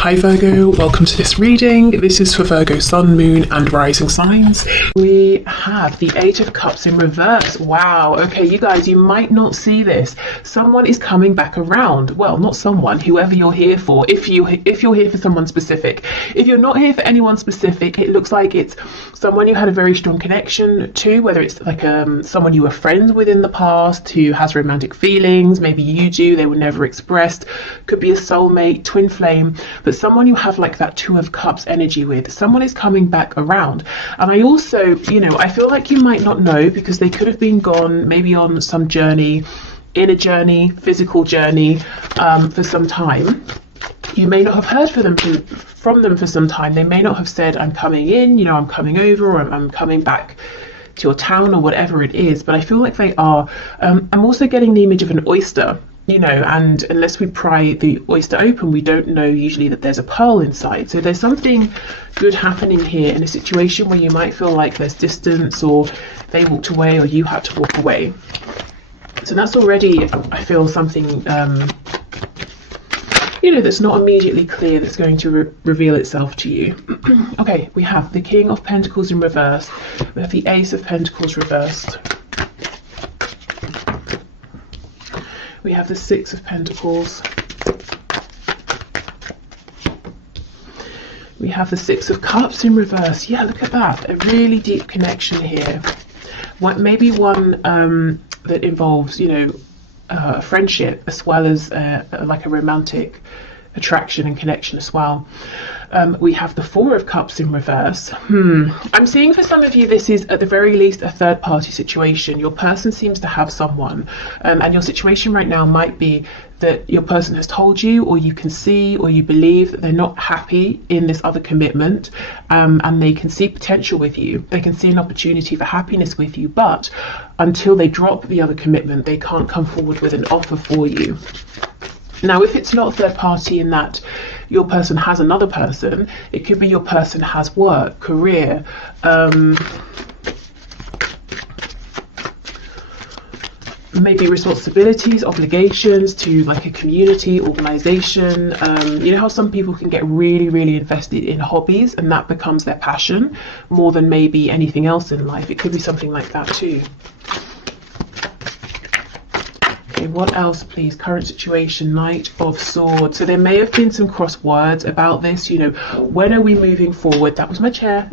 Hi Virgo, welcome to this reading. This is for Virgo Sun, Moon and Rising signs. We have the Eight of Cups in reverse. Wow, okay, you guys, you might not see this. Someone is coming back around. Well, not someone, whoever you're here for, if you're here for someone specific. If you're not here for anyone specific, it looks like it's someone you had a very strong connection to, whether it's like someone you were friends with in the past who has romantic feelings, maybe you do, they were never expressed. Could be a soulmate, twin flame, but someone you have like that Two of Cups energy with. Someone is coming back around. And I also, I feel like you might not know because they could have been gone maybe on some journey, inner journey, physical journey, for some time. You may not have heard from them for some time. They may not have said, I'm coming in, I'm coming over, or I'm coming back to your town, or whatever it is. But I feel like they are. I'm also getting the image of an oyster. And unless we pry the oyster open, we don't know usually that there's a pearl inside. So there's something good happening here in a situation where you might feel like there's distance, or they walked away, or you had to walk away. So that's already, I feel, something, that's not immediately clear that's going to reveal itself to you. Okay, we have the King of Pentacles in reverse. We have the Ace of Pentacles reversed. We have the Six of Pentacles. We have the Six of Cups in reverse. Yeah, look at that. A really deep connection here. Maybe one that involves, a friendship as well as like a romantic attraction and connection as well. We have the Four of Cups in reverse. I'm seeing for some of you this is at the very least a third party situation. Your person seems to have someone, and your situation right now might be that your person has told you, or you can see, or you believe that they're not happy in this other commitment, and they can see potential with you. They can see an opportunity for happiness with you, but until they drop the other commitment, they can't come forward with an offer for you. Now, if it's not third party in that your person has another person, it could be your person has work, career, maybe responsibilities, obligations to like a community, organization. You know how some people can get really, really invested in hobbies and that becomes their passion more than maybe anything else in life. It could be something like that too. Okay, what else, please? Current situation, Knight of Swords. So there may have been some cross words about this. When are we moving forward? That was my chair.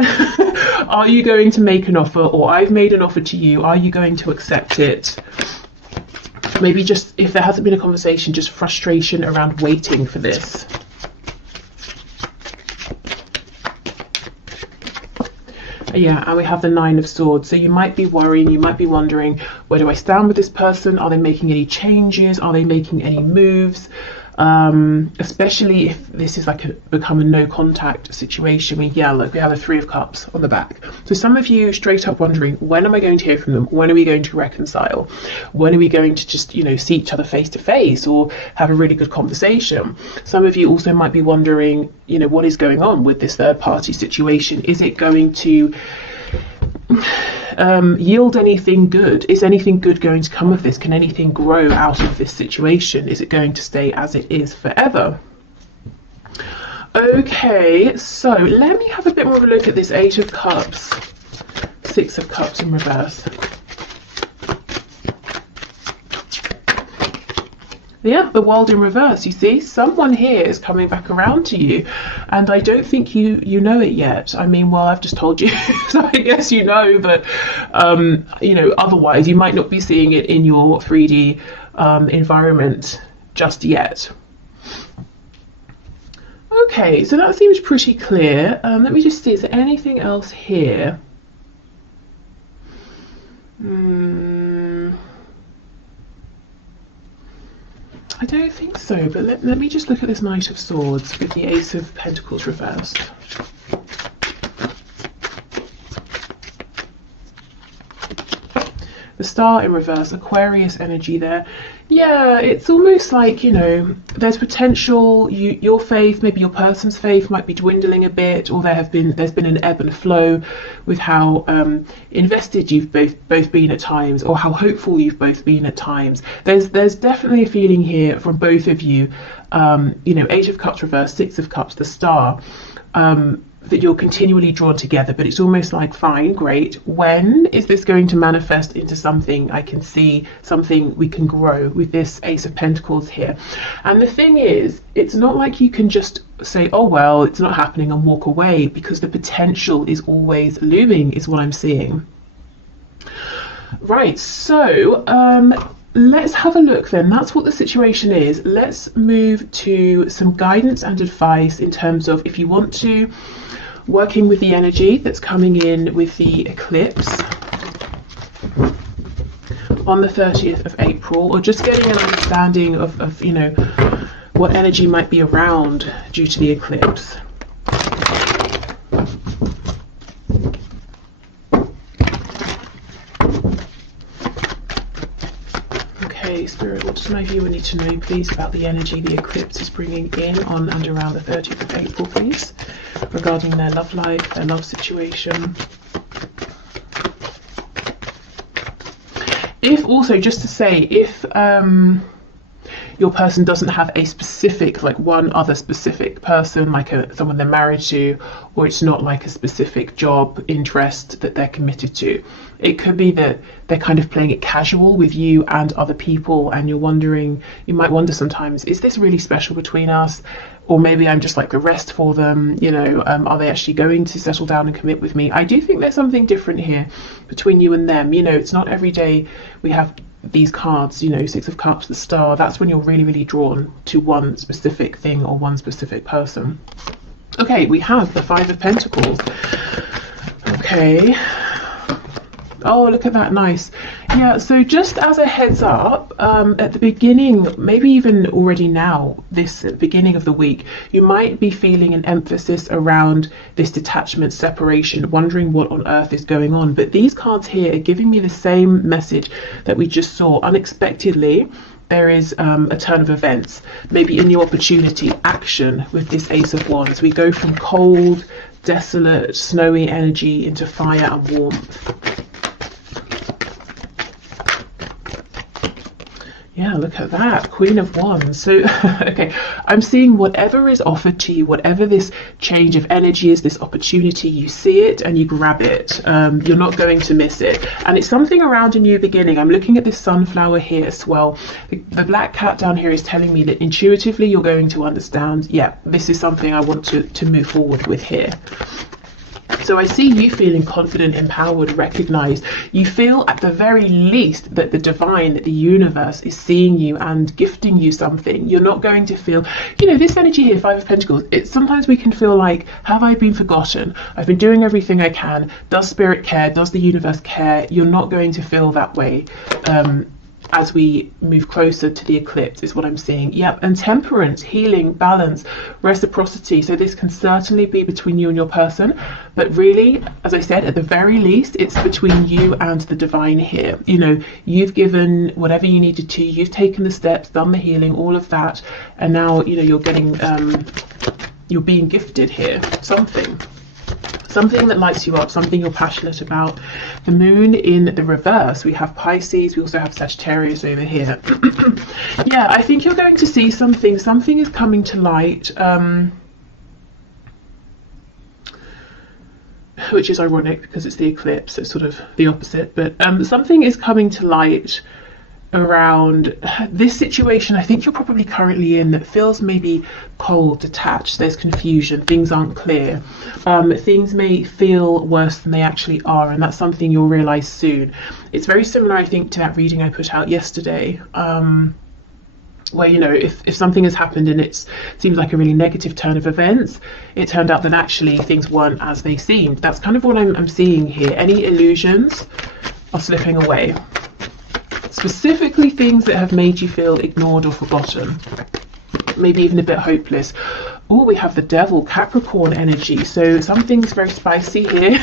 Are you going to make an offer, or I've made an offer to you? Are you going to accept it? Maybe just, if there hasn't been a conversation, just frustration around waiting for this. Yeah, and we have the Nine of Swords. So you might be worrying, you might be wondering, where do I stand with this person? Are they making any changes? Are they making any moves? Especially if this is like become a no contact situation. Look, we have a Three of Cups on the back. So some of you straight up wondering, when am I going to hear from them? When are we going to reconcile? When are we going to just, see each other face to face or have a really good conversation? Some of you also might be wondering, what is going on with this third party situation? Is it going to yield anything good? Is anything good going to come of this? Can anything grow out of this situation? Is it going to stay as it is forever? Okay, so let me have a bit more of a look at this Eight of Cups, Six of Cups in reverse. Yeah, the World in reverse. You see, someone here is coming back around to you, and I don't think you know it yet. I've just told you, so I guess you know, but otherwise you might not be seeing it in your 3D environment just yet. Okay, so that seems pretty clear. Let me just see, is there anything else here? I don't think so, but let me just look at this Knight of Swords with the Ace of Pentacles reversed. the Star in reverse, Aquarius energy there. Yeah, it's almost like, you know, there's potential, your faith, maybe your person's faith might be dwindling a bit, or there's been an ebb and flow with how invested you've both been at times, or how hopeful you've both been at times. There's definitely a feeling here from both of you, you know, Eight of Cups reverse, Six of Cups, the Star, that you're continually drawn together, but it's almost like, fine, great, when is this going to manifest into something I can see, something we can grow, with this Ace of Pentacles here? And the thing is, it's not like you can just say, oh well, it's not happening, and walk away, because the potential is always looming, is what I'm seeing. Right, so let's have a look then. That's what the situation is. Let's move to some guidance and advice in terms of, if you want to, working with the energy that's coming in with the eclipse on the 30th of April, or just getting an understanding of you know, what energy might be around due to the eclipse. Spirit, what does my viewer need to know, please, about the energy the eclipse is bringing in on and around the 30th of April, please, regarding their love life, their love situation? If also, just to say, if your person doesn't have a specific, like one other specific person, like someone they're married to, or it's not like a specific job interest that they're committed to, it could be that they're kind of playing it casual with you and other people, and you're wondering, you might wonder sometimes, is this really special between us? Or maybe I'm just like the rest for them, you know, are they actually going to settle down and commit with me? I do think there's something different here between you and them. You know, it's not every day we have these cards, you know, Six of Cups, the Star. That's when you're really, really drawn to one specific thing or one specific person. Okay, we have the Five of Pentacles. Okay. Oh, look at that, nice. Yeah, so just as a heads up, at the beginning, maybe even already now, this beginning of the week, you might be feeling an emphasis around this detachment, separation, wondering what on earth is going on. But these cards here are giving me the same message that we just saw. Unexpectedly, there is a turn of events, maybe in the opportunity, action with this Ace of Wands. We go from cold, desolate, snowy energy into fire and warmth. Yeah, look at that, Queen of Wands. So, okay, I'm seeing whatever is offered to you, whatever this change of energy is, this opportunity, you see it and you grab it. You're not going to miss it. And it's something around a new beginning. I'm looking at this sunflower here as well. The black cat down here is telling me that intuitively you're going to understand, yeah, this is something I want to move forward with here. So I see you feeling confident, empowered, recognized. You feel at the very least that the divine, that the universe is seeing you and gifting you something. You're not going to feel, you know, this energy here, Five of Pentacles, it's sometimes we can feel like, have I been forgotten? I've been doing everything I can. Does spirit care? Does the universe care? You're not going to feel that way. As we move closer to the eclipse is what I'm seeing. Yep, and temperance, healing, balance, reciprocity. So this can certainly be between you and your person, but really, as I said, at the very least, it's between you and the divine here. You know, you've given whatever you needed to, you've taken the steps, done the healing, all of that, and now, you know, you're getting, you're being gifted here, something that lights you up, something you're passionate about. The moon in the reverse, we have Pisces, we also have Sagittarius over here. Yeah, I think you're going to see something is coming to light, which is ironic because it's the eclipse, it's sort of the opposite, but something is coming to light around this situation I think you're probably currently in, that feels maybe cold, detached, there's confusion, things aren't clear, things may feel worse than they actually are, and that's something you'll realize soon. It's very similar, I think, to that reading I put out yesterday, where, you know, if something has happened and it seems like a really negative turn of events, it turned out that actually things weren't as they seemed. That's kind of what I'm seeing here. Any illusions are slipping away. Specifically things that have made you feel ignored or forgotten, maybe even a bit hopeless. Oh, we have the devil, Capricorn energy. So something's very spicy here.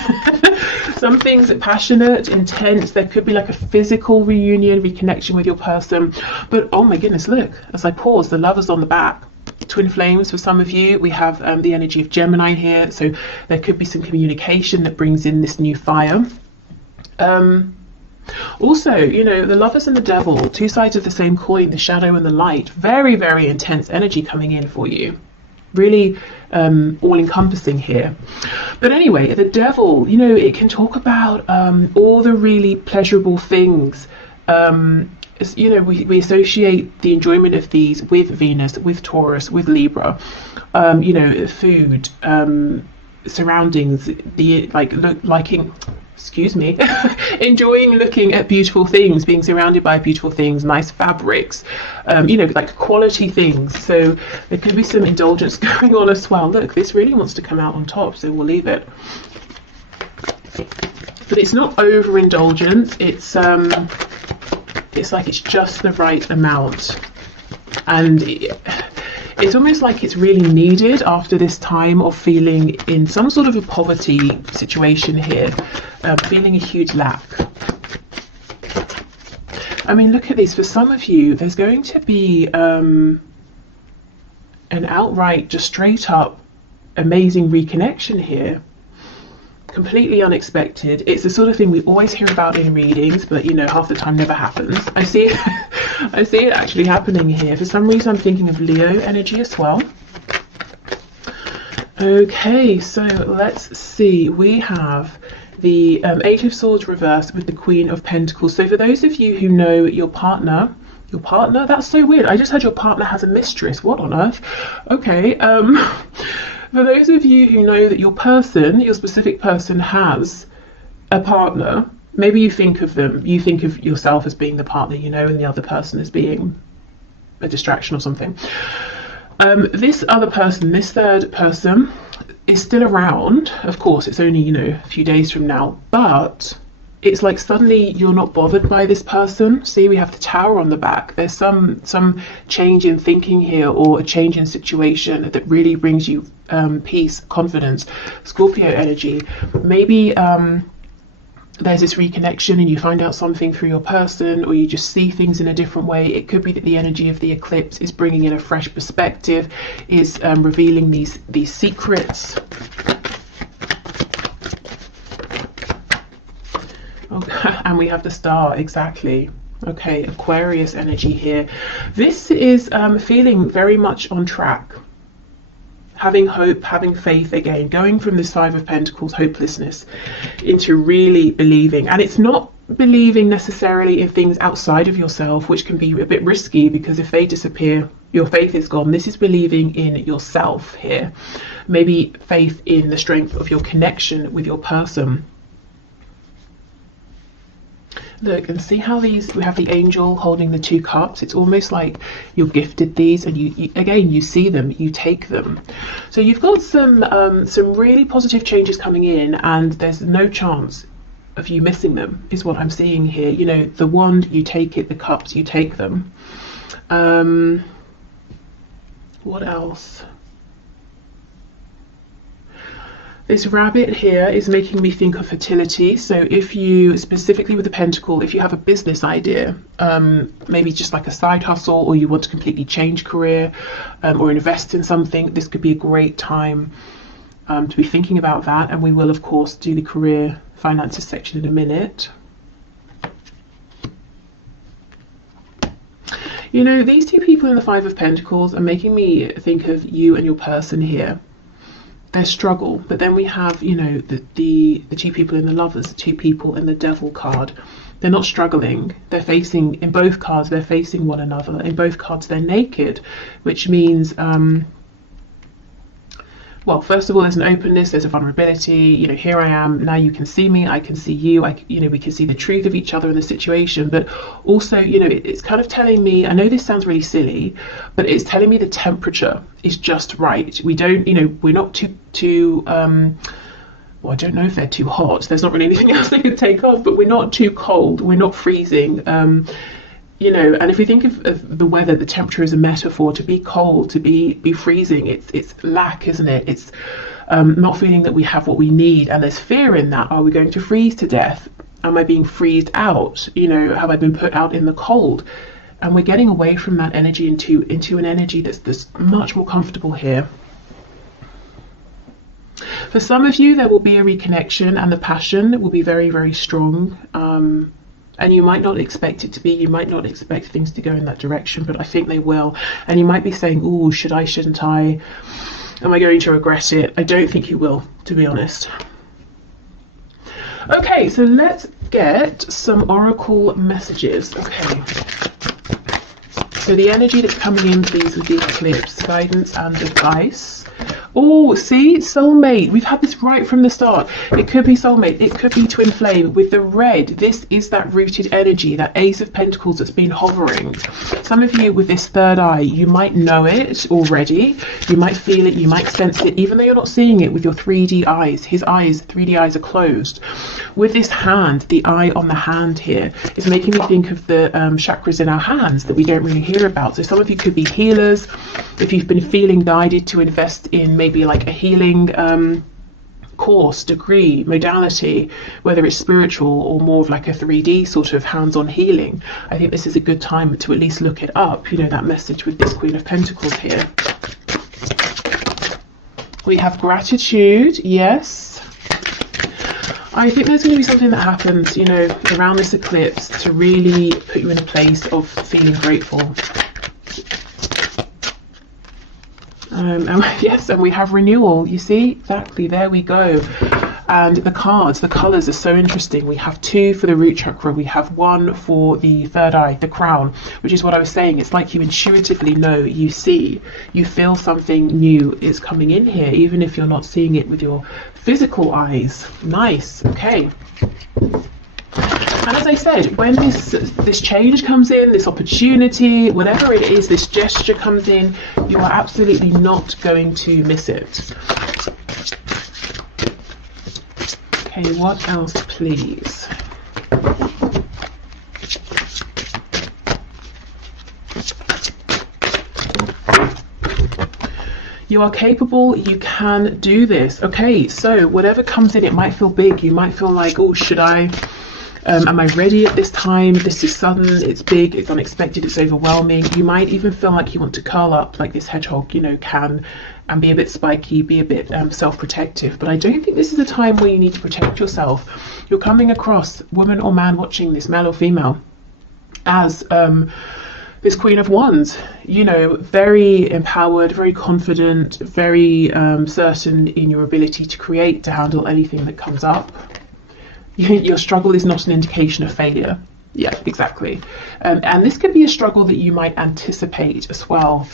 Something's passionate, intense. There could be like a physical reunion, reconnection with your person. But oh my goodness, look, as I pause, the Lovers on the back. Twin flames for some of you. We have the energy of Gemini here. So there could be some communication that brings in this new fire. Also, you know, the Lovers and the Devil, two sides of the same coin, the shadow and the light. Very, very intense energy coming in for you. Really all-encompassing here. But anyway, the Devil, you know, it can talk about all the really pleasurable things. You know, we associate the enjoyment of these with Venus, with Taurus, with Libra. You know, food, surroundings, the excuse me, enjoying looking at beautiful things, being surrounded by beautiful things, nice fabrics, you know, like quality things. So there could be some indulgence going on as well. Look, this really wants to come out on top, so we'll leave it. But it's not overindulgence. It's like it's just the right amount, and it's almost like it's really needed after this time of feeling in some sort of a poverty situation here, feeling a huge lack. I mean, look at this. For some of you, there's going to be an outright, just straight up amazing reconnection here. Completely unexpected. It's the sort of thing we always hear about in readings, but you know, half the time never happens. I see it actually happening here. For some reason I'm thinking of Leo energy as well. Okay, so let's see. We have the Eight of Swords reversed with the Queen of Pentacles. So for those of you who know your partner, that's so weird. I just heard your partner has a mistress. What on earth? Okay. For those of you who know that your person, your specific person, has a partner, maybe you think of them, you think of yourself as being the partner, you know, and the other person as being a distraction or something. This other person, this third person, is still around. Of course, it's only, you know, a few days from now, but it's like suddenly you're not bothered by this person. See, we have the Tower on the back. There's some change in thinking here, or a change in situation that really brings you peace, confidence. Scorpio energy. Maybe there's this reconnection and you find out something through your person, or you just see things in a different way. It could be that the energy of the eclipse is bringing in a fresh perspective, is revealing these secrets. Okay, and we have the Star, exactly. Okay, Aquarius energy here. This is feeling very much on track. Having hope, having faith again, going from this Five of Pentacles, hopelessness, into really believing. And it's not believing necessarily in things outside of yourself, which can be a bit risky, because if they disappear, your faith is gone. This is believing in yourself here. Maybe faith in the strength of your connection with your person. Look and see how these, we have the angel holding the two cups. It's almost like you're gifted these, and you again, you see them, you take them. So you've got some really positive changes coming in, and there's no chance of you missing them, is what I'm seeing here. You know, the wand, you take it, the cups, you take them. What else? This rabbit here is making me think of fertility. So if you, specifically with the pentacle, if you have a business idea, maybe just like a side hustle, or you want to completely change career, or invest in something, this could be a great time to be thinking about that. And we will, of course, do the career finances section in a minute. You know, these two people in the Five of Pentacles are making me think of you and your person here. Their struggle, but then we have, you know, the two people in the Lovers, the two people in the Devil card. They're not struggling. They're facing, in both cards, they're facing one another. In both cards, they're naked, which means, well, first of all, there's an openness, there's a vulnerability. You know, here I am, now you can see me, I can see you, you know, we can see the truth of each other in the situation. But also, you know, it's kind of telling me, I know this sounds really silly, but it's telling me the temperature is just right. We don't, you know, we're not too well, I don't know if they're too hot. There's not really anything else they could take off, but we're not too cold, we're not freezing. You know, and if we think of the weather, the temperature is a metaphor. To be cold, to be freezing, it's lack, isn't it? It's not feeling that we have what we need, and there's fear in that. Are we going to freeze to death? Am I being freezed out? You know, have I been put out in the cold? And we're getting away from that energy into an energy that's much more comfortable here. For some of you, there will be a reconnection, and the passion will be very, very strong. And you might not expect it to be, you might not expect things to go in that direction, but I think they will. And you might be saying, oh, should I, shouldn't I? Am I going to regret it? I don't think you will, to be honest. Okay, so let's get some oracle messages. Okay. So the energy that's coming in, please, with the eclipse, guidance and advice. Oh, see, soulmate. We've had this right from the start. It could be soulmate. It could be twin flame. With the red, this is that rooted energy, that Ace of Pentacles that's been hovering. Some of you with this third eye, you might know it already. You might feel it. You might sense it, even though you're not seeing it with your 3D eyes. His eyes, 3D eyes, are closed. With this hand, the eye on the hand here is making me think of the chakras in our hands that we don't really hear about. So some of you could be healers. If you've been feeling guided to invest in maybe like a healing course, degree, modality, whether it's spiritual or more of like a 3D sort of hands-on healing, I think this is a good time to at least look it up. You know, that message with this Queen of Pentacles here. We have gratitude, yes. I think there's going to be something that happens, you know, around this eclipse to really put you in a place of feeling grateful. And yes, and we have renewal. You see, exactly, there we go. And the cards, the colors are so interesting. We have 2 for the root chakra. We have 1 for the third eye, the crown, which is what I was saying. It's like you intuitively know, you see, you feel something new is coming in here, even if you're not seeing it with your physical eyes. Nice. Okay. And as I said, when this change comes in, this opportunity, whatever it is, this gesture comes in, you are absolutely not going to miss it. Okay, what else, please? You are capable, you can do this. Okay, so whatever comes in, it might feel big. You might feel like, oh, should I? Am I ready at this time? This is sudden, it's big, it's unexpected, it's overwhelming. You might even feel like you want to curl up like this hedgehog, you know, can, and be a bit spiky, be a bit self-protective. But I don't think this is a time where you need to protect yourself. You're coming across, woman or man watching this, male or female, as this Queen of Wands, you know, very empowered, very confident, very certain in your ability to create, to handle anything that comes up. Your struggle is not an indication of failure. Yeah, exactly. And this could be a struggle that you might anticipate as well,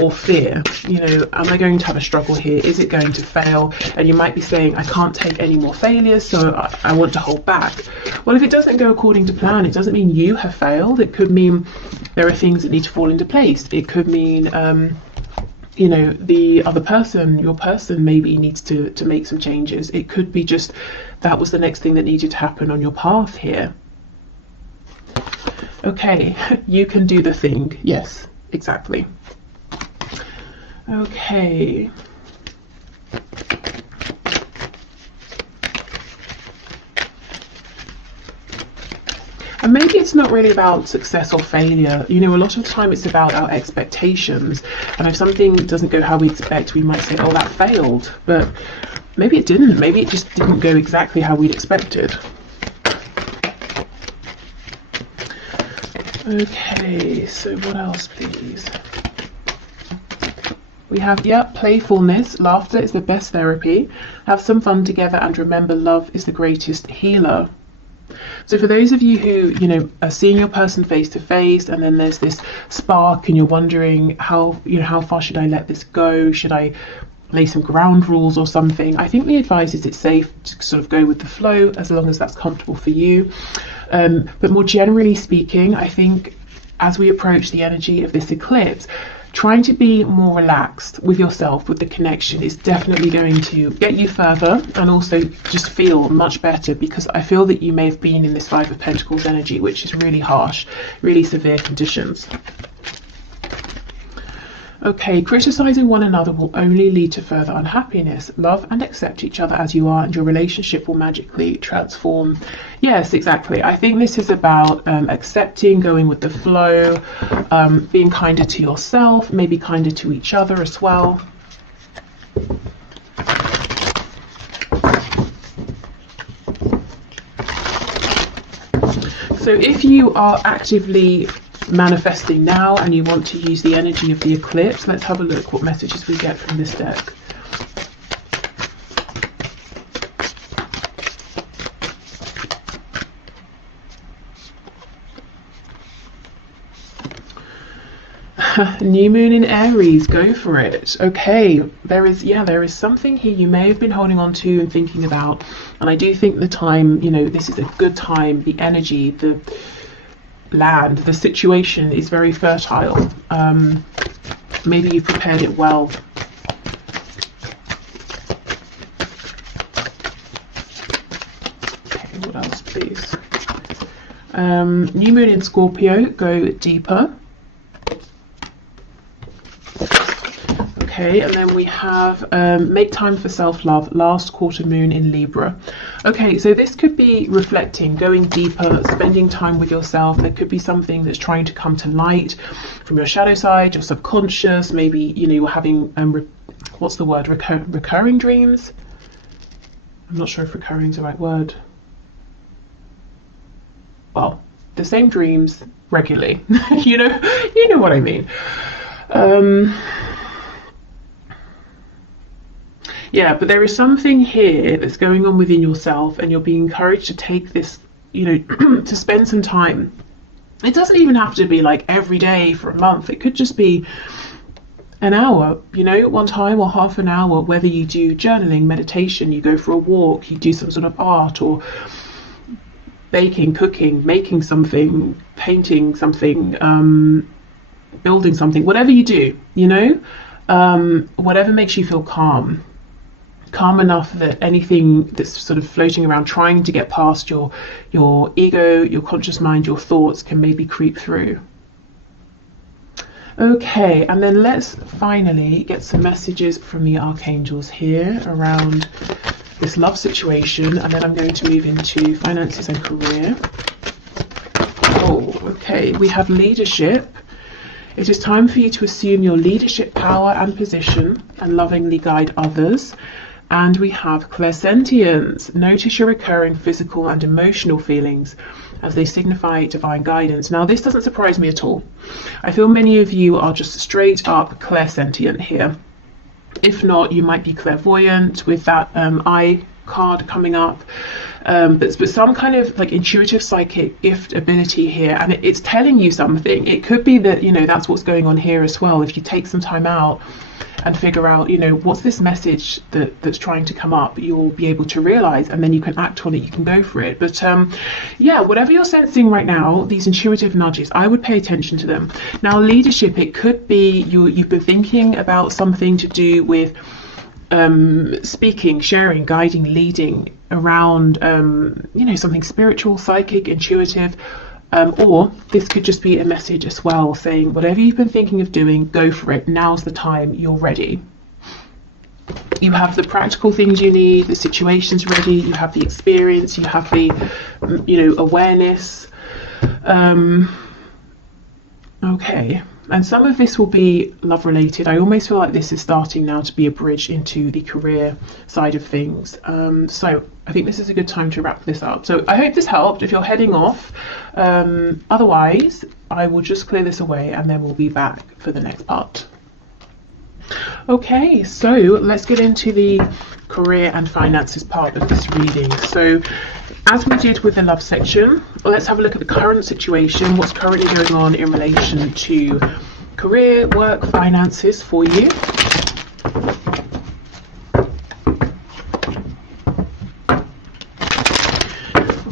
or fear. You know, am I going to have a struggle here? Is it going to fail? And you might be saying, I can't take any more failures, so I want to hold back. Well, if it doesn't go according to plan, it doesn't mean you have failed. It could mean there are things that need to fall into place. It could mean you know, the other person, your person, maybe needs to make some changes. It could be just that was the next thing that needed to happen on your path here. Okay, you can do the thing. Yes, exactly. Okay. And maybe it's not really about success or failure. You know, a lot of the time it's about our expectations. And if something doesn't go how we expect, we might say, oh, that failed. But maybe it didn't. Maybe it just didn't go exactly how we'd expected. Okay, so what else, please? We have, yeah, playfulness. Laughter is the best therapy. Have some fun together, and remember, love is the greatest healer. So for those of you who, you know, are seeing your person face to face, and then there's this spark and you're wondering how, you know, how far should I let this go? Should I lay some ground rules or something? I think the advice is it's safe to sort of go with the flow as long as that's comfortable for you. But more generally speaking, I think as we approach the energy of this eclipse, trying to be more relaxed with yourself, with the connection, is definitely going to get you further and also just feel much better, because I feel that you may have been in this Five of Pentacles energy, which is really harsh, really severe conditions. Okay, criticizing one another will only lead to further unhappiness. Love and accept each other as you are, and your relationship will magically transform. Yes, exactly. I think this is about accepting, going with the flow, being kinder to yourself, maybe kinder to each other as well. So if you are actively manifesting now and you want to use the energy of the eclipse, let's have a look what messages we get from this deck. New moon in Aries, go for it. Okay, there is something here you may have been holding on to and thinking about, and I do think the time, you know, this is a good time. The energy, the land, the situation is very fertile. Maybe you've prepared it well. Okay, what else please? New moon in Scorpio, go deeper. Okay, and then we have make time for self-love, last quarter moon in Libra. Okay, so this could be reflecting, going deeper, spending time with yourself. There could be something that's trying to come to light from your shadow side, your subconscious. Maybe, you know, you're having what's the word, recurring dreams. I'm not sure if recurring is the right word. Well, the same dreams regularly. you know what I mean. Yeah, but there is something here that's going on within yourself, and you're being encouraged to take this, you know, to spend some time. It doesn't even have to be like every day for a month. It could just be an hour, you know, one time, or half an hour, whether you do journaling, meditation, you go for a walk, you do some sort of art, or baking, cooking, making something, painting something, building something, whatever you do, you know, whatever makes you feel calm enough that anything that's sort of floating around trying to get past your ego, your conscious mind, your thoughts can maybe creep through. Okay, and then let's finally get some messages from the archangels here around this love situation, and then I'm going to move into finances and career. Oh, okay, we have leadership. It is time for you to assume your leadership power and position and lovingly guide others. And we have clairsentience. Notice your recurring physical and emotional feelings as they signify divine guidance. Now, this doesn't surprise me at all. I feel many of you are just straight up clairsentient here. If not, you might be clairvoyant with that eye card coming up. But some kind of like intuitive psychic gift ability here, and it's telling you something. It could be that, you know, that's what's going on here as well. If you take some time out and figure out, you know, what's this message that's trying to come up, you'll be able to realize, and then you can act on it, you can go for it. But yeah, whatever you're sensing right now, these intuitive nudges, I would pay attention to them. Now, leadership, it could be you've been thinking about something to do with speaking, sharing, guiding, leading around, you know, something spiritual, psychic, intuitive, or this could just be a message as well saying whatever you've been thinking of doing, go for it. Now's the time, you're ready. You have the practical things you need, the situation's ready, you have the experience, you have the, you know, awareness. Okay. And some of this will be love related. I almost feel like this is starting now to be a bridge into the career side of things. So I think this is a good time to wrap this up. So I hope this helped if you're heading off. Otherwise, I will just clear this away and then we'll be back for the next part. Okay, so let's get into the career and finances part of this reading. So as we did with the love section, let's have a look at the current situation, what's currently going on in relation to career, work, finances for you.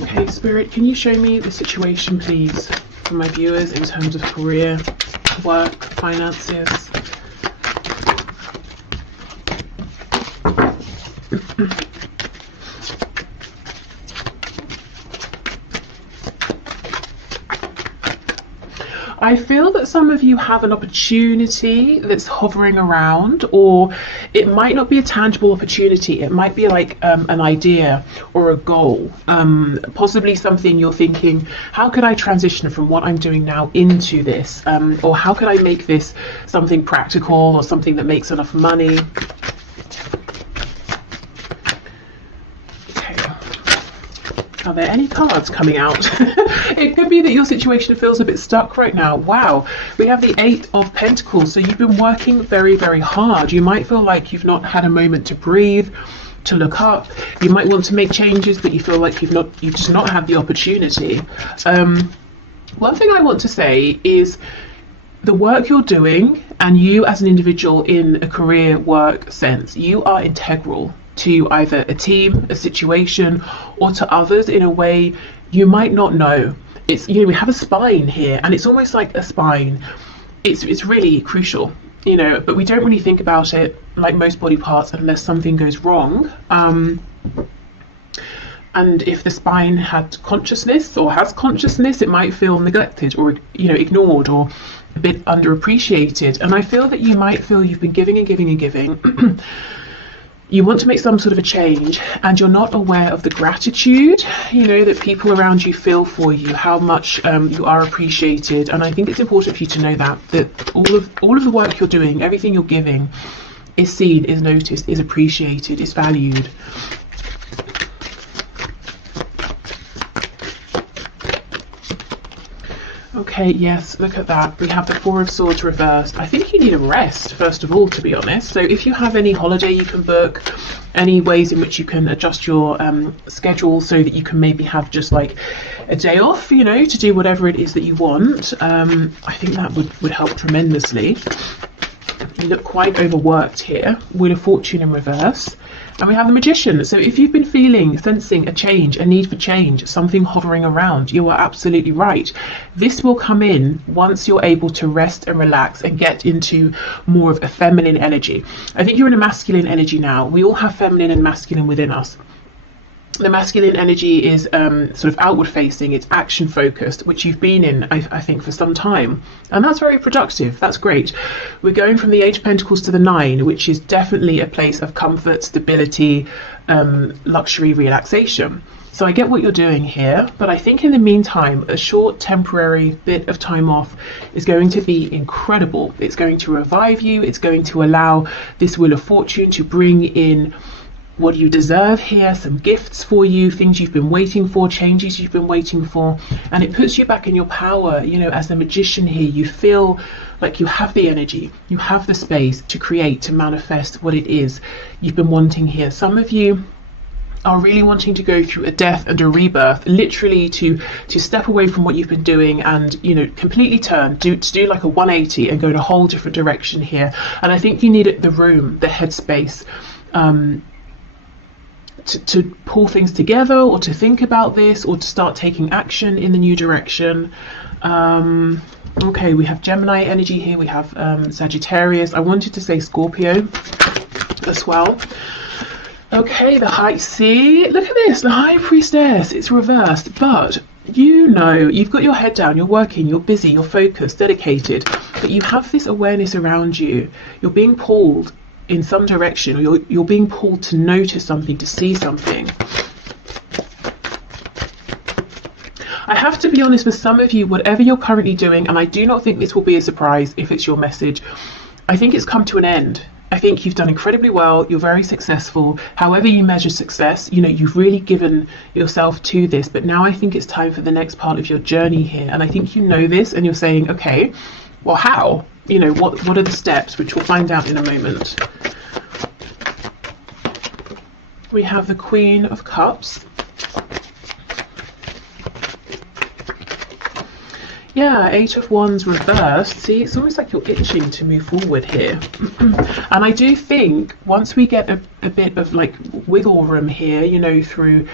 Okay, Spirit, can you show me the situation, please, for my viewers in terms of career, work, finances? I feel that some of you have an opportunity that's hovering around, or it might not be a tangible opportunity. It might be like an idea or a goal, possibly something you're thinking, how could I transition from what I'm doing now into this? Or how could I make this something practical or something that makes enough money? Are there any cards coming out? It could be that your situation feels a bit stuck right now. Wow, we have the Eight of Pentacles. So you've been working very, very hard. You might feel like you've not had a moment to breathe, to look up. You might want to make changes, but you feel like you've just not had the opportunity. One thing I want to say is the work you're doing, and you as an individual in a career work sense, you are integral to either a team, a situation, or to others in a way you might not know. It's, you know, we have a spine here, and it's almost like a spine. It's really crucial, you know, but we don't really think about it like most body parts unless something goes wrong. And if the spine had consciousness or has consciousness, it might feel neglected or, you know, ignored or a bit underappreciated. And I feel that you might feel you've been giving and giving and giving. You want to make some sort of a change, and you're not aware of the gratitude, you know, that people around you feel for you, how much you are appreciated. And I think it's important for you to know that all of the work you're doing, everything you're giving, is seen, is noticed, is appreciated, is valued. Okay, yes, look at that. We have the Four of Swords reversed. I think you need a rest, first of all, to be honest. So if you have any holiday you can book, any ways in which you can adjust your schedule so that you can maybe have just like a day off, you know, to do whatever it is that you want, I think that would help tremendously. You look quite overworked here. Wheel of Fortune in reverse. And we have the Magician. So if you've been sensing a change, a need for change, something hovering around, you are absolutely right. This will come in once you're able to rest and relax and get into more of a feminine energy. I think you're in a masculine energy now. We all have feminine and masculine within us. The masculine energy is sort of outward facing, it's action focused, which you've been in, I think, for some time. And that's very productive, that's great. We're going from the Eight of Pentacles to the Nine, which is definitely a place of comfort, stability, luxury, relaxation. So I get what you're doing here, but I think in the meantime, a short temporary bit of time off is going to be incredible. It's going to revive you, it's going to allow this Wheel of Fortune to bring in what you deserve here, some gifts for you, things you've been waiting for, changes you've been waiting for, and it puts you back in your power. You know, as the Magician here, you feel like you have the energy, you have the space to create, to manifest what it is you've been wanting here. Some of you are really wanting to go through a death and a rebirth, literally to step away from what you've been doing and, you know, completely turn, to do like a 180 and go in a whole different direction here. And I think you need the room, the headspace, to pull things together, or to think about this, or to start taking action in the new direction. Okay, we have Gemini energy here, we have Sagittarius. I wanted to say Scorpio as well. Okay, the High, see, look at this, the High Priestess, it's reversed, but you know, you've got your head down, you're working, you're busy, you're focused, dedicated, but you have this awareness around you. You're being pulled in some direction, or you're being pulled to notice something, to see something. I have to be honest with some of you, whatever you're currently doing, and I do not think this will be a surprise if it's your message, I think it's come to an end. I think you've done incredibly well, you're very successful. However you measure success, you know, you've really given yourself to this, but now I think it's time for the next part of your journey here. And I think you know this, and you're saying, okay, well, how? You know, what are the steps, which we'll find out in a moment. We have the Queen of Cups. Yeah, Eight of Wands reversed. See, it's almost like you're itching to move forward here. And I do think once we get a bit of like wiggle room here, you know, through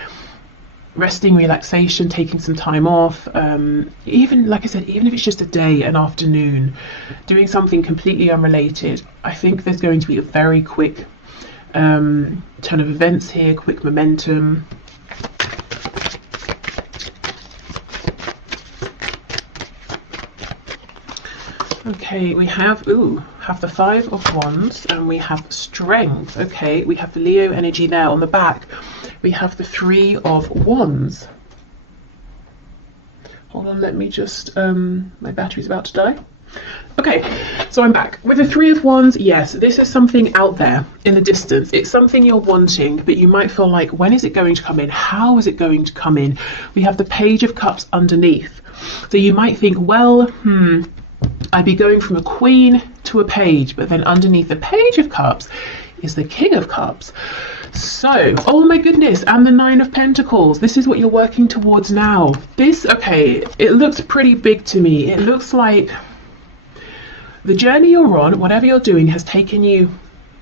resting, relaxation, taking some time off, even, like I said, even if it's just a day, an afternoon, doing something completely unrelated, I think there's going to be a very quick Turn of events here, quick momentum. Okay, we have the Five of Wands, and we have Strength. Okay, we have the Leo energy there on the back. We have the Three of Wands. Hold on, let me just, my battery's about to die. Okay, so I'm back. With the Three of Wands, yes, this is something out there in the distance. It's something you're wanting, but you might feel like, when is it going to come in? How is it going to come in? We have the Page of Cups underneath. So you might think, well, I'd be going from a Queen to a Page, but then underneath the Page of Cups is the King of Cups. So, oh my goodness, and the Nine of Pentacles. This is what you're working towards now. This, okay, it looks pretty big to me. It looks like the journey you're on, whatever you're doing, has taken you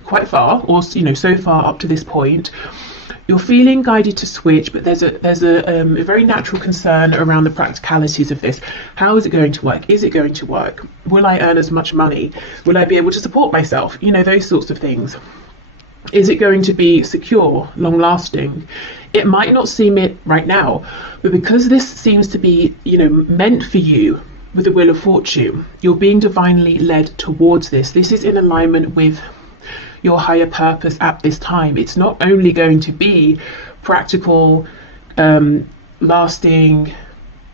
quite far, or so far up to this point. You're feeling guided to switch, but there's a very natural concern around the practicalities of this. How is it going to work? Is it going to work? Will I earn as much money? Will I be able to support myself? Those sorts of things. Is it going to be secure, long-lasting? It might not seem it right now, but because this seems to be, meant for you with the Wheel of Fortune, you're being divinely led towards this. This is in alignment with your higher purpose at this time. It's not only going to be practical, lasting,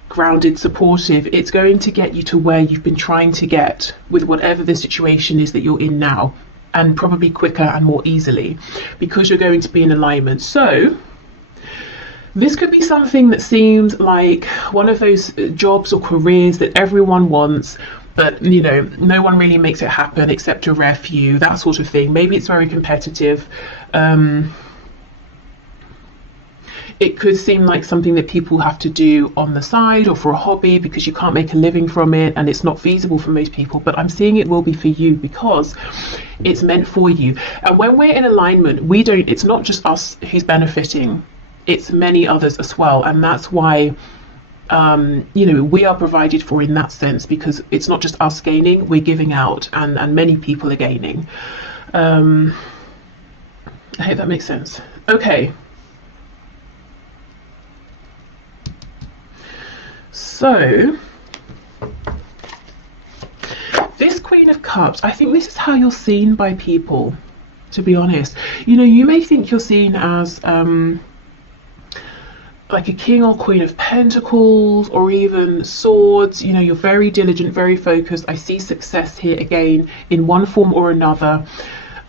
grounded, supportive. It's going to get you to where you've been trying to get with whatever the situation is that you're in now, and probably quicker and more easily, because you're going to be in alignment. So this could be something that seems like one of those jobs or careers that everyone wants, but no one really makes it happen except a rare few, that sort of thing. Maybe it's very competitive. It could seem like something that people have to do on the side or for a hobby because you can't make a living from it and it's not feasible for most people, but I'm seeing it will be for you because it's meant for you. And when we're in alignment, it's not just us who's benefiting, it's many others as well. And that's why we are provided for in that sense, because it's not just us gaining, we're giving out, and many people are gaining. I hope that makes sense. Okay. So this Queen of Cups, I think this is how you're seen by people, to be honest. You may think you're seen as like a King or Queen of Pentacles, or even Swords. You're very diligent, very focused. I see success here again in one form or another.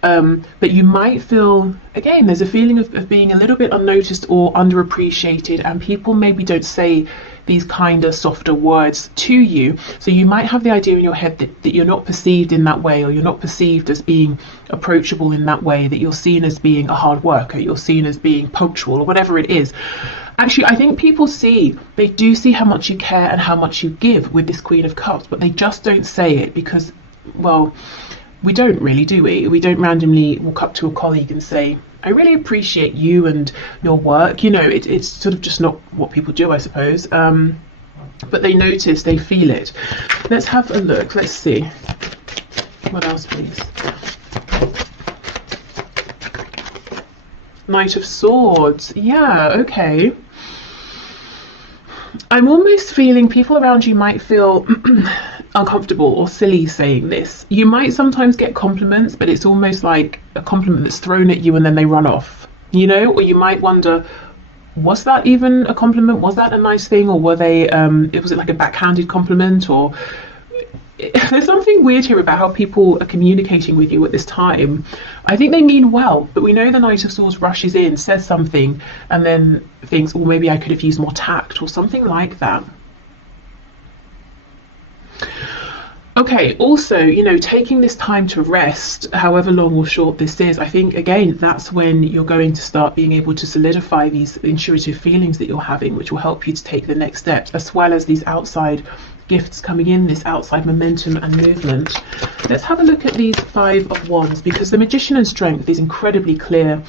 But you might feel, again, there's a feeling of being a little bit unnoticed or underappreciated, and people maybe don't say these kinder, softer words to you. So you might have the idea in your head that you're not perceived in that way, or you're not perceived as being approachable in that way, that you're seen as being a hard worker, you're seen as being punctual, or whatever it is. Actually, I think people they do see how much you care and how much you give with this Queen of Cups, but they just don't say it because, well, we don't really, do we? We don't randomly walk up to a colleague and say, I really appreciate you and your work. It's sort of just not what people do, I suppose. But they notice, they feel it. Let's have a look. Let's see. What else, please? Knight of Swords. Yeah, okay. I'm almost feeling people around you might feel uncomfortable or silly saying this. You might sometimes get compliments, but it's almost like a compliment that's thrown at you and then they run off, or you might wonder, was that even a compliment? Was that a nice thing? Or was it like a backhanded compliment? Or there's something weird here about how people are communicating with you at this time. I think they mean well, but we know the Knight of Swords rushes in, says something, and then thinks, well, maybe I could have used more tact or something like that. Okay, also, taking this time to rest, however long or short this is, I think, again, that's when you're going to start being able to solidify these intuitive feelings that you're having, which will help you to take the next steps, as well as these outside gifts coming in, this outside momentum and movement. Let's have a look at these Five of Wands, because the Magician and Strength is incredibly clear.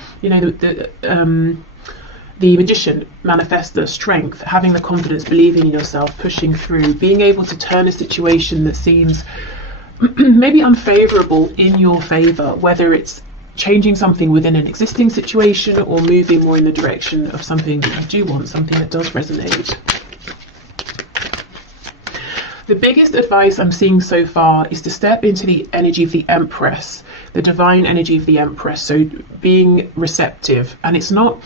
The Magician manifests the strength, having the confidence, believing in yourself, pushing through, being able to turn a situation that seems maybe unfavorable in your favor, whether it's changing something within an existing situation, or moving more in the direction of something that you do want, something that does resonate. The biggest advice I'm seeing so far is to step into the energy of the Empress, the divine energy of the Empress. So being receptive, and it's not,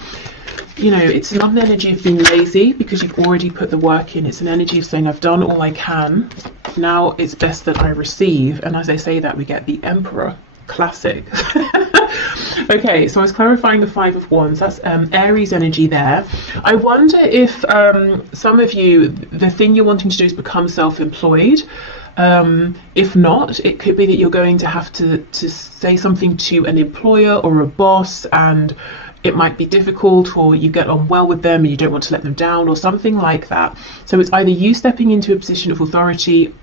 you know, it's not an energy of being lazy because you've already put the work in. It's an energy of saying, I've done all I can. Now it's best that I receive. And as I say that, we get the Emperor. Classic. Okay, so I was clarifying the Five of Wands. That's Aries energy there. I wonder if some of you, the thing you're wanting to do is become self-employed. If not, it could be that you're going to have to say something to an employer or a boss, and it might be difficult, or you get on well with them and you don't want to let them down, or something like that. So it's either you stepping into a position of authority,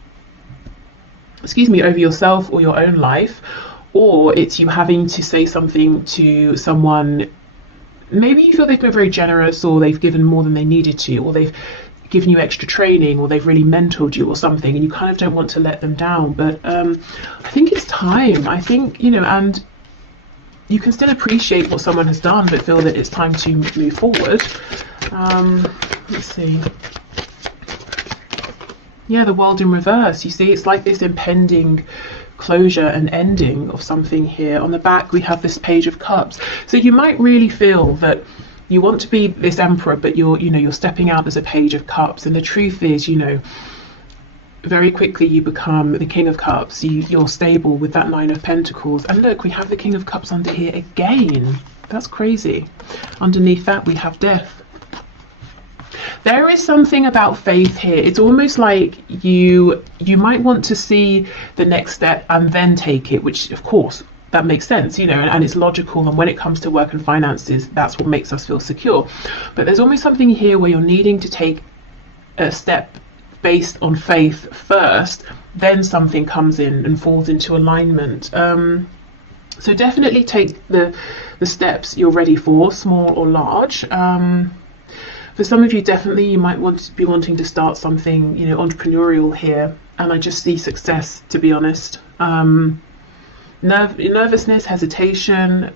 over yourself or your own life, or it's you having to say something to someone. Maybe you feel they've been very generous, or they've given more than they needed to, or they've given you extra training, or they've really mentored you or something, and you kind of don't want to let them down. But I think it's time. I think, you know, and you can still appreciate what someone has done, but feel that it's time to move forward. Let's see. Yeah, the World in reverse. You see, it's like this impending closure and ending of something here. On the back, we have this Page of Cups. So you might really feel that you want to be this Emperor, but you're stepping out as a Page of Cups. And the truth is, you know, very quickly you become the King of Cups. You're stable with that Nine of Pentacles. And look, we have the King of Cups under here again. That's crazy. Underneath that, we have Death. There is something about faith here. It's almost like you might want to see the next step and then take it, which of course that makes sense, you know, and it's logical. And when it comes to work and finances, that's what makes us feel secure. But there's almost something here where you're needing to take a step based on faith first, then something comes in and falls into alignment. So definitely take the steps you're ready for, small or large. For some of you, definitely you might want to be wanting to start something, you know, entrepreneurial here. And I just see success, to be honest. Nervousness, hesitation.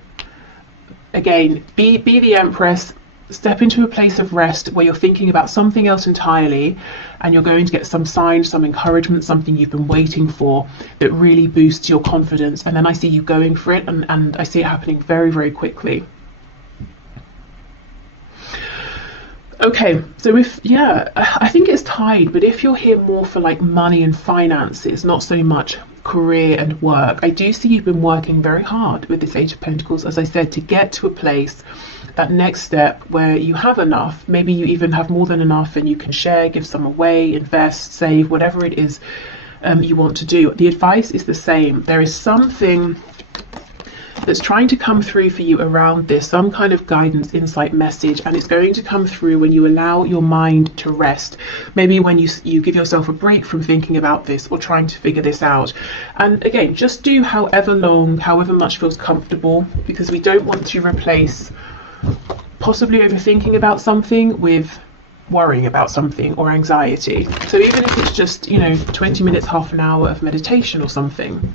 Again, be the Empress. Step into a place of rest where you're thinking about something else entirely, and you're going to get some sign, some encouragement, something you've been waiting for that really boosts your confidence. And then I see you going for it, and I see it happening very, very quickly. Okay, so I think it's tied, but if you're here more for like money and finances, not so much career and work, I do see you've been working very hard with this Eight of Pentacles, as I said, to get to a place, that next step where you have enough. Maybe you even have more than enough and you can share, give some away, invest, save, whatever it is you want to do. The advice is the same. There is something that's trying to come through for you around this, some kind of guidance, insight, message, and it's going to come through when you allow your mind to rest. Maybe when you give yourself a break from thinking about this or trying to figure this out. And again, just do however long, however much feels comfortable, because we don't want to replace possibly overthinking about something with worrying about something or anxiety. So even if it's just, you know, 20 minutes, half an hour of meditation or something.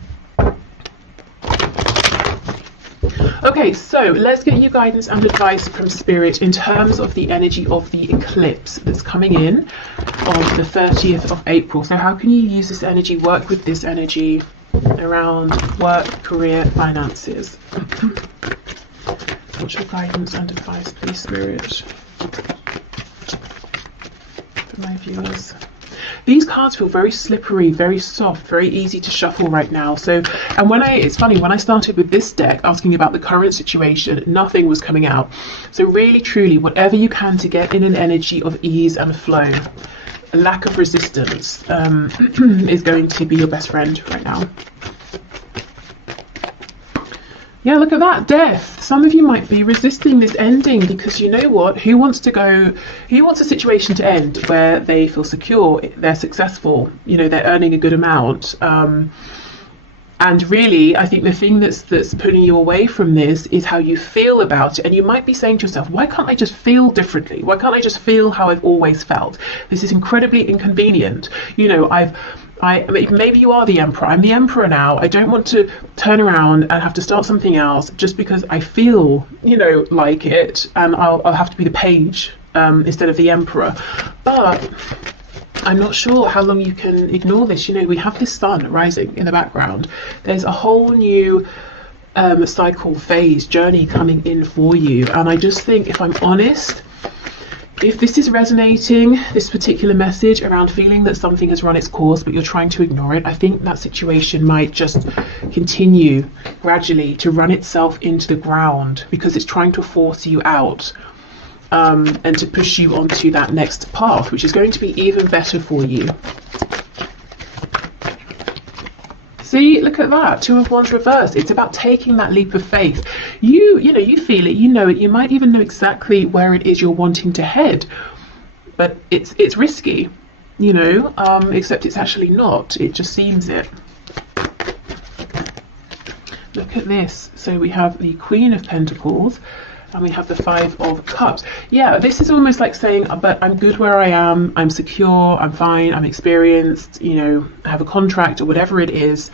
Okay, so let's get you guidance and advice from Spirit in terms of the energy of the eclipse that's coming in on the 30th of April. So how can you use this energy, work with this energy around work, career, finances? What's your guidance and advice, please, Spirit, for my viewers? These cards feel very slippery, very soft, very easy to shuffle right now. So, and it's funny, when I started with this deck asking about the current situation, nothing was coming out. So really, truly, whatever you can to get in an energy of ease and flow, a lack of resistance is going to be your best friend right now. Yeah, look at that, Death. Some of you might be resisting this ending because you know what? Who wants a situation to end where they feel secure, they're successful, you know, they're earning a good amount. And really, I think the thing that's pulling you away from this is how you feel about it. And you might be saying to yourself, why can't I just feel differently? Why can't I just feel how I've always felt? This is incredibly inconvenient. You know, Maybe you are the emperor. I'm the emperor now. I don't want to turn around and have to start something else just because I feel, like it, and I'll have to be the page instead of the emperor. But I'm not sure how long you can ignore this. We have this sun rising in the background. There's a whole new cycle, phase, journey coming in for you. And I just think, if I'm honest, if this is resonating, this particular message around feeling that something has run its course but you're trying to ignore it, I think that situation might just continue gradually to run itself into the ground because it's trying to force you out and to push you onto that next path, which is going to be even better for you. See, look at that, Two of Wands reversed. It's about taking that leap of faith. You feel it, you know it, you might even know exactly where it is you're wanting to head, but it's risky, except it's actually not. It just seems it. Look at this. So we have the Queen of Pentacles and we have the Five of Cups. Yeah, this is almost like saying, but I'm good where I am, I'm secure, I'm fine, I'm experienced, I have a contract or whatever it is,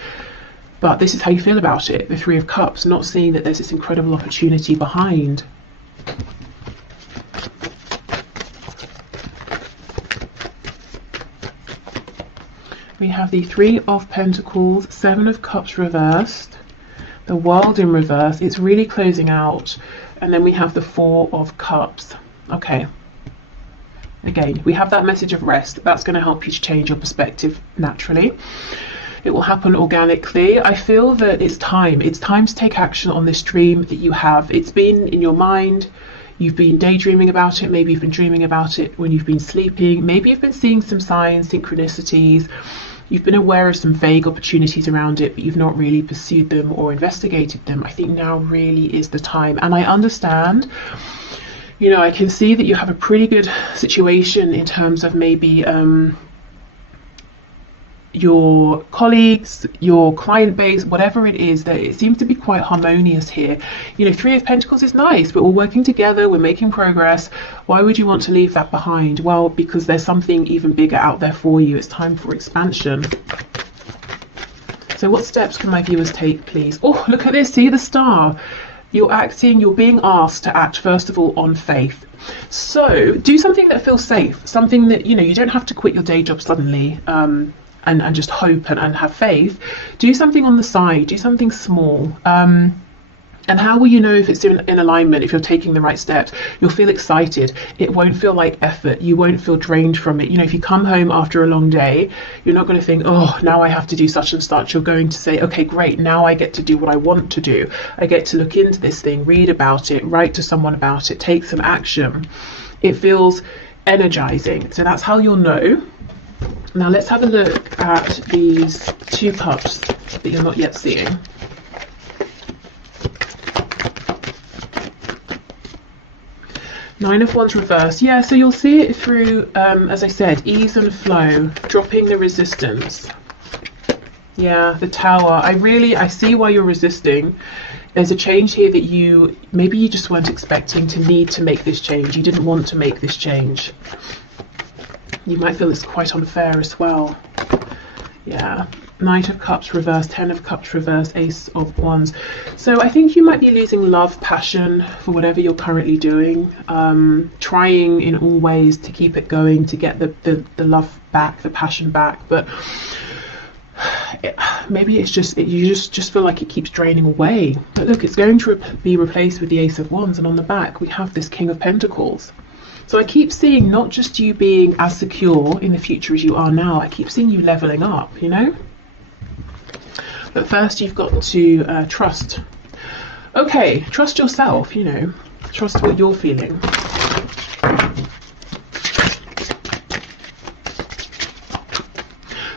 but this is how you feel about it. The Three of Cups, not seeing that there's this incredible opportunity behind. We have the Three of Pentacles, Seven of Cups reversed, the World in reverse. It's really closing out. And then we have the Four of Cups. Okay. Again, we have that message of rest. That's going to help you to change your perspective naturally. It will happen organically. I feel that it's time. It's time to take action on this dream that you have. It's been in your mind. You've been daydreaming about it. Maybe you've been dreaming about it when you've been sleeping. Maybe you've been seeing some signs, synchronicities. You've been aware of some vague opportunities around it, but you've not really pursued them or investigated them. I think now really is the time. And I understand, I can see that you have a pretty good situation in terms of maybe your colleagues, your client base, whatever it is, that it seems to be quite harmonious here. Three of Pentacles is nice. We're all working together, we're making progress. Why would you want to leave that behind? Well, because there's something even bigger out there for you. It's time for expansion. So what steps can my viewers take, please? Oh, look at this. See the star. You're being asked to act, first of all, on faith. So do something that feels safe, something that, you don't have to quit your day job suddenly, and just hope and have faith. Do something on the side, do something small. And how will you know if it's in alignment, if you're taking the right steps? You'll feel excited. It won't feel like effort. You won't feel drained from it. If you come home after a long day, you're not going to think, oh, now I have to do such and such. You're going to say, okay, great, now I get to do what I want to do. I get to look into this thing, read about it, write to someone about it, take some action. It feels energizing. So that's how you'll know. Now let's have a look at these two cups that you're not yet seeing. Nine of Wands reversed. Yeah, so you'll see it through, as I said, ease and flow, dropping the resistance. Yeah, the Tower. I see why you're resisting. There's a change here that maybe you just weren't expecting to need to make this change. You didn't want to make this change. You might feel it's quite unfair as well. Yeah. Knight of Cups reversed, Ten of Cups reversed, Ace of Wands. So I think you might be losing love, passion for whatever you're currently doing. Trying in all ways to keep it going, to get the love back, the passion back. But maybe it's just, you just feel like it keeps draining away. But look, it's going to be replaced with the Ace of Wands. And on the back, we have this King of Pentacles. So I keep seeing not just you being as secure in the future as you are now, I keep seeing you leveling up, But first you've got to trust. Okay, trust yourself, trust what you're feeling.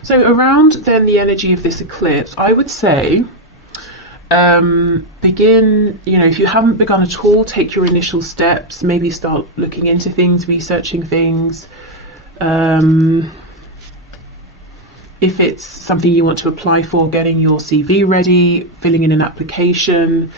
So around then the energy of this eclipse, I would say, begin, if you haven't begun at all, take your initial steps, maybe start looking into things, researching things. If it's something you want to apply for, getting your CV ready, filling in an application.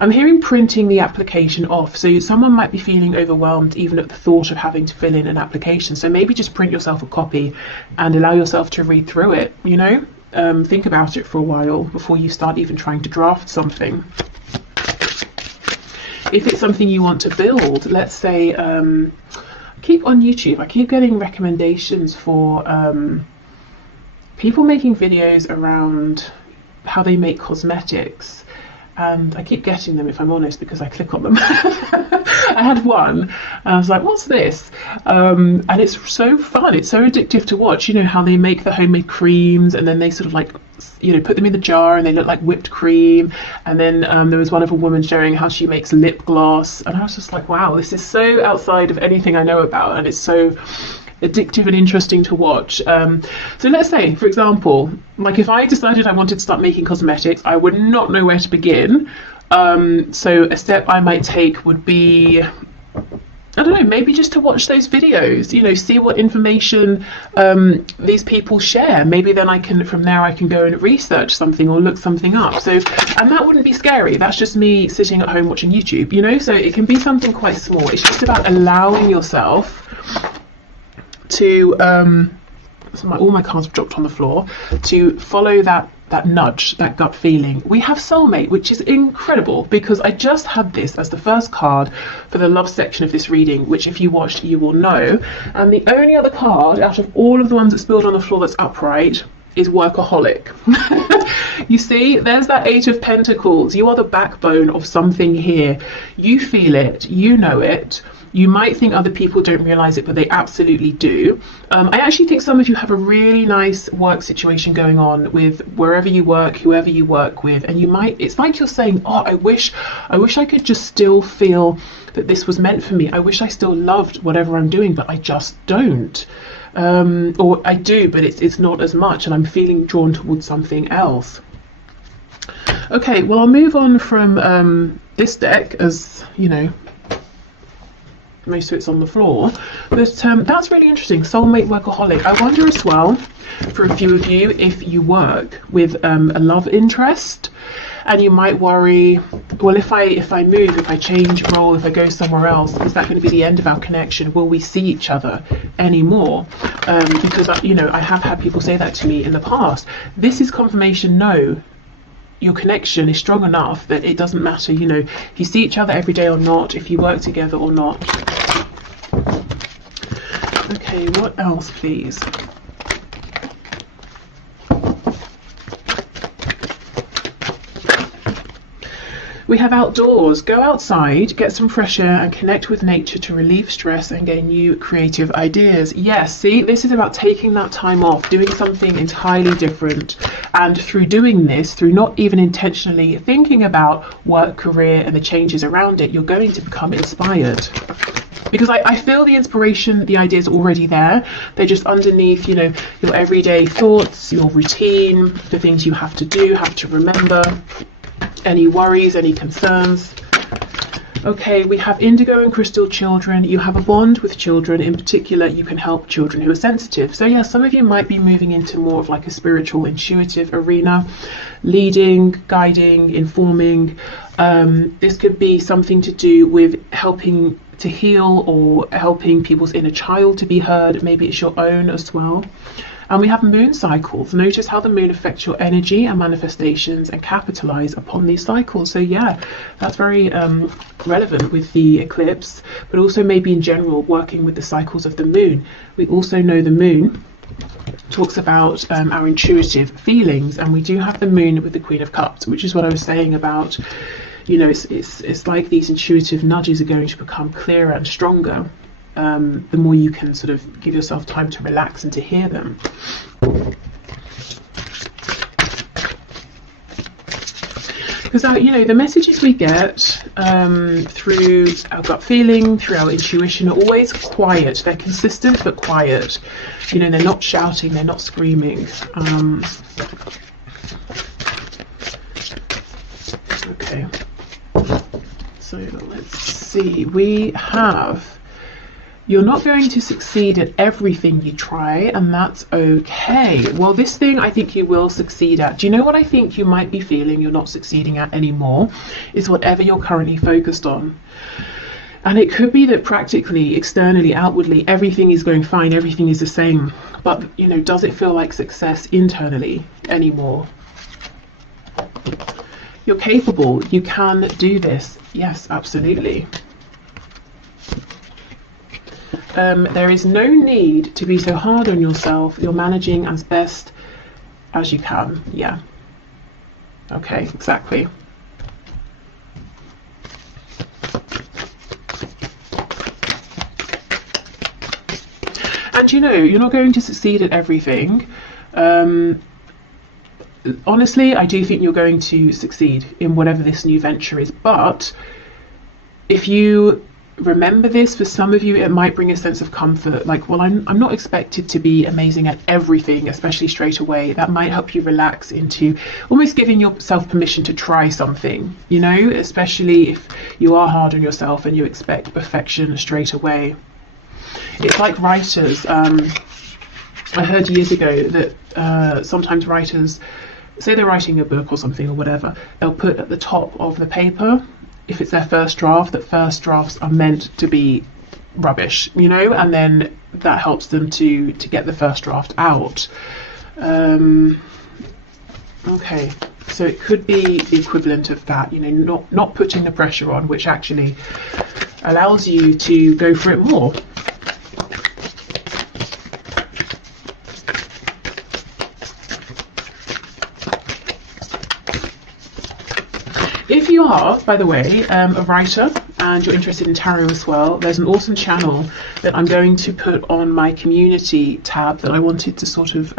I'm hearing printing the application off. So someone might be feeling overwhelmed even at the thought of having to fill in an application. So maybe just print yourself a copy and allow yourself to read through it, you know? Think about it for a while before you start even trying to draft something. If it's something you want to build, let's say, keep on YouTube, I keep getting recommendations for people making videos around how they make cosmetics, and I keep getting them, if I'm honest, because I click on them. I had one and I was like, what's this? And it's so fun, it's so addictive to watch, you know, how they make the homemade creams and then they sort of like, you know, put them in the jar and they look like whipped cream. And then there was one of a woman showing how she makes lip gloss, and I was just like, wow, this is so outside of anything I know about, and it's so addictive and interesting to watch. So let's say, for example, like if I decided I wanted to start making cosmetics, I would not know where to begin. So a step I might take would be, I don't know, maybe just to watch those videos, you know, see what information these people share. Maybe then I can, from there I can go and research something or look something up. So, and that wouldn't be scary. That's just me sitting at home watching YouTube, you know, so it can be something quite small. It's just about allowing yourself to, so all my cards have dropped on the floor, to follow that nudge, that gut feeling. We have soulmate, which is incredible because I just had this as the first card for the love section of this reading, which if you watched you will know. And the only other card out of all of the ones that spilled on the floor that's upright is workaholic. You see, there's that Eight of Pentacles. You are the backbone of something here. You feel it, you know it. You might think other people don't realize it, but they absolutely do. I actually think some of you have a really nice work situation going on with wherever you work, whoever you work with, and you might, it's like you're saying, oh, I wish I could just still feel that this was meant for me. I wish I still loved whatever I'm doing, but I just don't. Or I do, but it's not as much, and I'm feeling drawn towards something else. Okay, well, I'll move on from this deck, as you know, most of it's on the floor, but that's really interesting. Soulmate, workaholic. I wonder as well, for a few of you, if you work with a love interest, and you might worry, well, if I move, if I change role, if I go somewhere else, is that going to be the end of our connection? Will we see each other anymore? Because you know, I have had people say that to me in the past. This is confirmation. No, your connection is strong enough that it doesn't matter, you know, if you see each other every day or not, if you work together or not. Okay, what else, please? We have outdoors. Go outside, get some fresh air and connect with nature to relieve stress and gain new creative ideas. Yes, see, this is about taking that time off, doing something entirely different. And through doing this, through not even intentionally thinking about work, career and the changes around it, you're going to become inspired. Because I feel the inspiration, the ideas already there. They're just underneath, you know, your everyday thoughts, your routine, the things you have to do, have to remember. Any worries, any concerns. Okay, we have indigo and crystal children. You have a bond with children. In particular, you can help children who are sensitive. So yeah, some of you might be moving into more of like a spiritual, intuitive arena, leading, guiding, informing. This could be something to do with helping to heal or helping people's inner child to be heard. Maybe it's your own as well. And we have moon cycles. Notice how the moon affects your energy and manifestations and capitalize upon these cycles. So yeah, that's very relevant with the eclipse, but also maybe in general working with the cycles of the moon. We also know the moon talks about our intuitive feelings, and we do have the moon with the Queen of Cups, which is what I was saying about, you know, it's like these intuitive nudges are going to become clearer and stronger. The more you can sort of give yourself time to relax and to hear them. Because you know, the messages we get through our gut feeling, through our intuition, are always quiet. They're consistent but quiet. You know, they're not shouting, they're not screaming. Okay, so let's see. We have You're not going to succeed at everything you try, and that's okay. Well, this thing I think you will succeed at. Do you know what I think you might be feeling you're not succeeding at anymore? Is whatever you're currently focused on. And it could be that practically, externally, outwardly, everything is going fine, everything is the same. But, you know, does it feel like success internally anymore? You're capable. You can do this. Yes, absolutely. There is no need to be so hard on yourself. You're managing as best as you can. Yeah. Okay, exactly. And you know, you're not going to succeed at everything. Honestly, I do think you're going to succeed in whatever this new venture is. But if you remember this, for some of you it might bring a sense of comfort, like, well, I'm not expected to be amazing at everything, especially straight away. That might help you relax into almost giving yourself permission to try something, you know, especially if you are hard on yourself and you expect perfection straight away. It's like writers. I heard years ago that sometimes writers, say they're writing a book or something or whatever, they'll put at the top of the paper, if it's their first draft, that first drafts are meant to be rubbish, you know, and then that helps them to get the first draft out. Okay, so it could be the equivalent of that, you know, not putting the pressure on, which actually allows you to go for it more. If you are, by the way, a writer and you're interested in tarot as well, there's an awesome channel that I'm going to put on my community tab that I wanted to sort of,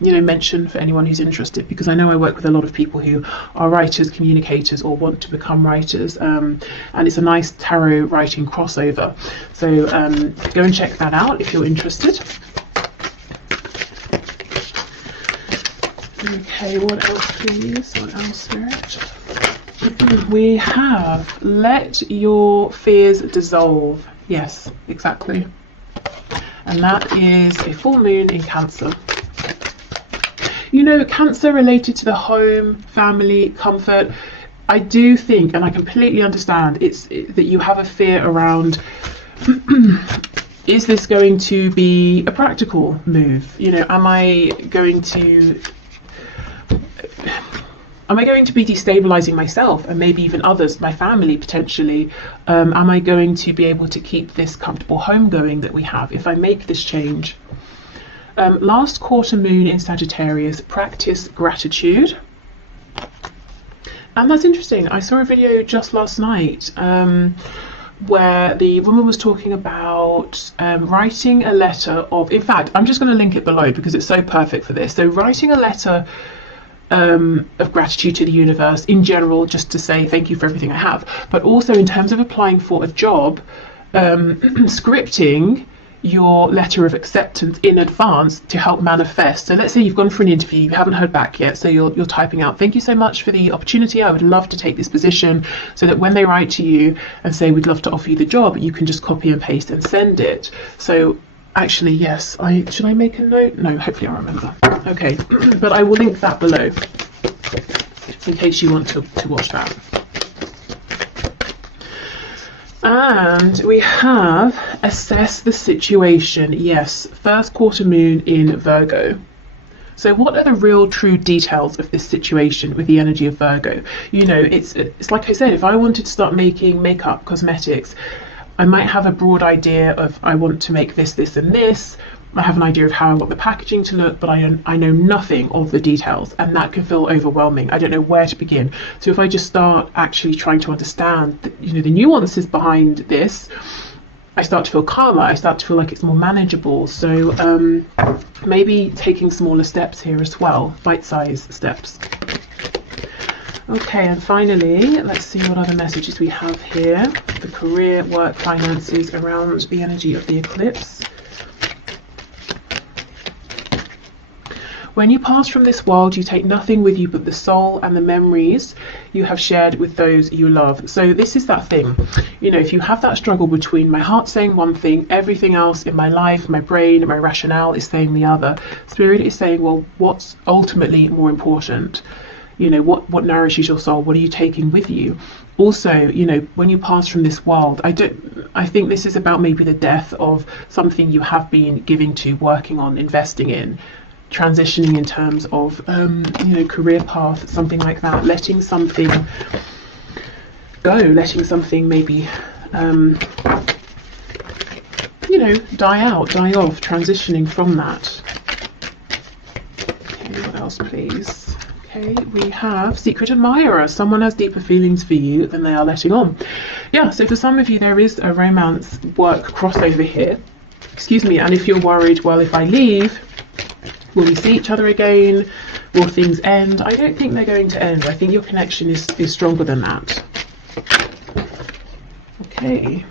you know, mention for anyone who's interested, because I know I work with a lot of people who are writers, communicators, or want to become writers, and it's a nice tarot writing crossover. So go and check that out if you're interested. Okay, what else, please? What else, Spirit? We have let your fears dissolve. Yes, exactly. And that is a full moon in Cancer. You know, Cancer related to the home, family, comfort. I do think, and I completely understand, that you have a fear around is this going to be a practical move? You know, am I going to be destabilizing myself and maybe even others, my family potentially? Am I going to be able to keep this comfortable home going that we have if I make this change? Last quarter moon in Sagittarius, practice gratitude. And that's interesting. I saw a video just last night where the woman was talking about writing a letter of, in fact, I'm just going to link it below because it's so perfect for this. So writing a letter of gratitude to the universe in general, just to say thank you for everything I have, but also in terms of applying for a job, scripting your letter of acceptance in advance to help manifest. So let's say you've gone for an interview, you haven't heard back yet, so you're typing out, thank you so much for the opportunity, I would love to take this position, so that when they write to you and say we'd love to offer you the job, you can just copy and paste and send it. So actually, yes, should I make a note? No, hopefully I remember. Okay, but I will link that below in case you want to watch that. And we have assess the situation. Yes, first quarter moon in Virgo. So what are the real true details of this situation with the energy of Virgo? You know, it's like I said, if I wanted to start making makeup, cosmetics, I might have a broad idea of I want to make this, this and this. I have an idea of how I want the packaging to look, but I know nothing of the details, and that can feel overwhelming. I don't know where to begin. So if I just start actually trying to understand the nuances behind this, I start to feel calmer. I start to feel like it's more manageable. So maybe taking smaller steps here as well, bite-sized steps. Okay, and finally, let's see what other messages we have here. The career, work, finances around the energy of the eclipse. When you pass from this world, you take nothing with you but the soul and the memories you have shared with those you love. So this is that thing, you know, if you have that struggle between my heart saying one thing, everything else in my life, my brain, my rationale is saying the other. Spirit is saying, well, what's ultimately more important? You know, what nourishes your soul? What are you taking with you? Also, you know, when you pass from this world, I think this is about maybe the death of something you have been giving to, working on, investing in, transitioning in terms of you know, career path, something like that, letting something go, letting something maybe you know, die out, die off, transitioning from that. Okay, what else please? Okay, we have secret admirer. Someone has deeper feelings for you than they are letting on. Yeah, so for some of you there is a romance work crossover here. Excuse me, and if you're worried, well, if I leave, will we see each other again? Will things end? I don't think they're going to end. I think your connection is stronger than that. Okay,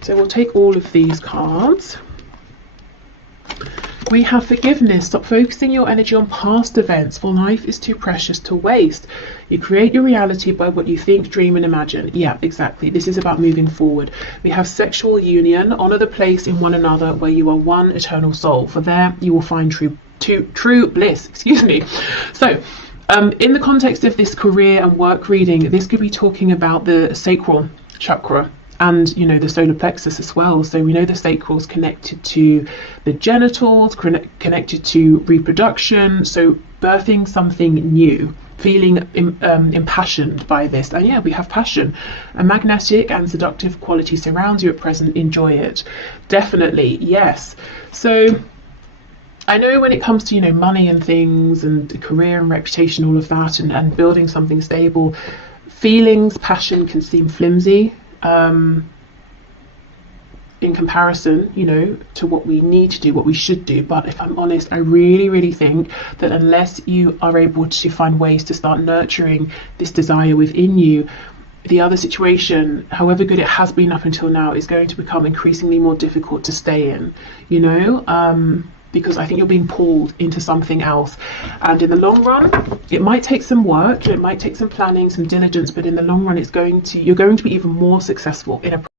so we'll take all of these cards. We have forgiveness. Stop focusing your energy on past events, for life is too precious to waste. You create your reality by what you think, dream and imagine. Yeah, exactly. This is about moving forward. We have sexual union. Honor the place in one another where you are one eternal soul. For there you will find true bliss. Excuse me. So in the context of this career and work reading, this could be talking about the sacral chakra and, you know, the solar plexus as well. So we know the sacral is connected to the genitals, connected to reproduction, so birthing something new, feeling impassioned by this. And yeah, we have passion. A magnetic and seductive quality surrounds you at present. Enjoy it. Definitely, yes. So I know when it comes to, you know, money and things and career and reputation, all of that, and building something stable, feelings, passion can seem flimsy in comparison, you know, to what we need to do, what we should do. But if I'm honest, I really think that unless you are able to find ways to start nurturing this desire within you, the other situation, however good it has been up until now, is going to become increasingly more difficult to stay in, you know, because I think you're being pulled into something else. And in the long run, it might take some work, it might take some planning, some diligence, but in the long run, you're going to be even more successful in a